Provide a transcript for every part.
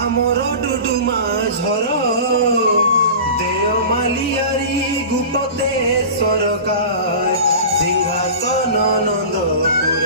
आमर डुडुमा झर देवमालियारी गुपते सरकार सिंहासन नंदपुर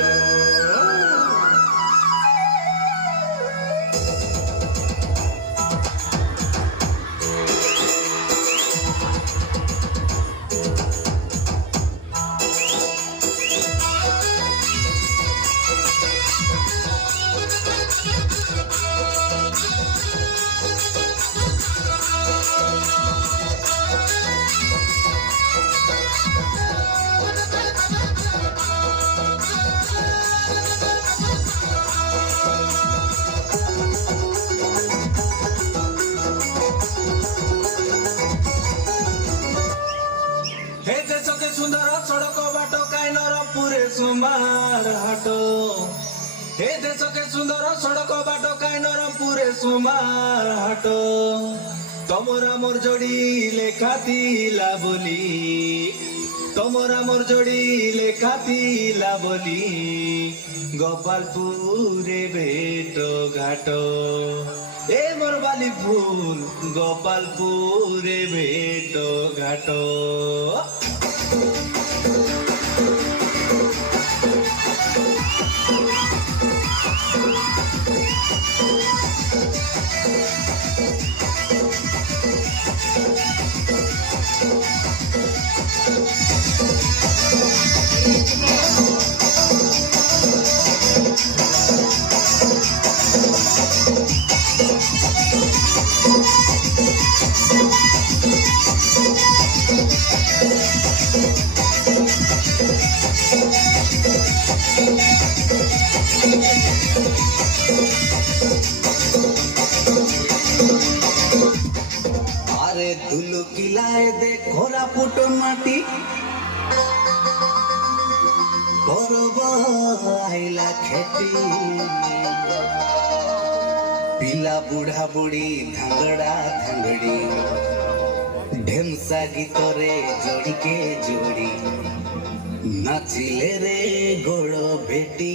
सुमार हाटो हे देश के सुंदर सड़क बाट काई नरमपुरे सुमार हाटो तमरा मोर जोड़ी लेखा तिला बोली तमरा मोर जोड़ी लेखा तिला बोली गोपालपुरे भेटो घाटो ए मोर बाली फूल गोपालपुरे भेटो घाटो अरे धुलु किलाए दे खोरा पुट माटी परब आइला खेती पिला बुढ़ा बुढ़ी धांगड़ा धांगड़ी ढेमसा गीत रे जोड़ी के जोड़ी नाचिले रे गोड़ भेटी